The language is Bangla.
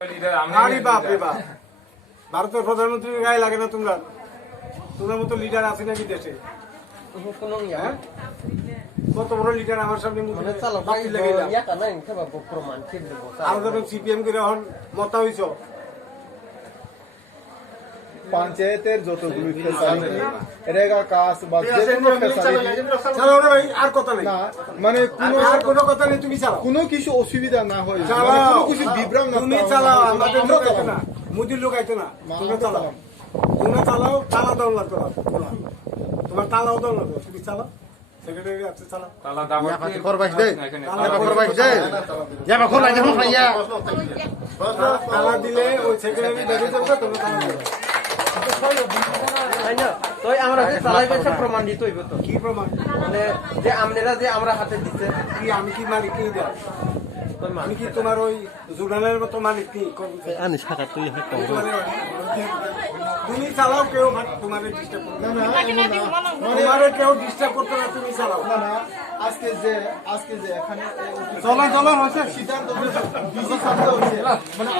আরে বাপ রে বাপ, ভারতের প্রধানমন্ত্রীর গায়ে লাগে না তোমরা? তোমার মতো লিডার আছে নাকি দেশে? হ্যাঁ? কত বড় লিডার আমার সামনে সিপিএম করে এখন মতা হইছ। পঞ্চায়েতের যতগুলি ফ্যাসিলিটি রেগা কাজ বা যে কোনো ফ্যাসিলিটি চালাও না ভাই, আর কথা নেই। না মানে আর কোনো কথা নেই, তুমি চালাও। কোনো কিছু অসুবিধা না হয়, চালাও, কোনো কিছু বিভ্রাম না, তুমি চালাও। আমাদের লোক আইতো না, মোদির লোক আইতো না। তোমরা চালাও, তোমরা চালাও। তালা দাও লাগতো না, তোমার তালাও দাও লাগতো, তুমি চালাও। সেক্রেটারি আছে, চালাও। তালা দিলে ওই সেক্রেটারি দেখে যাবে, তোমরা তালা দেবে। প্রমাণ দিতে হইব তো। কি প্রমাণ? মানে যে আপনারা যে আমরা হাতে দিচ্ছে কি আমি কি মালিক? কি দেওয়া আমি কি তোমার ওই জুড়ানের মতো মালিক? কি তুমি চালাও, কেউ তোমার ডিস্টার্ব করবে না। তোমার কেউ ডিস্টার্ব করতে না, তুমি চালাও। না না আজকে যে এখানে চলা হচ্ছে সিদ্ধান্ত বিজি থাকতে হচ্ছে মানে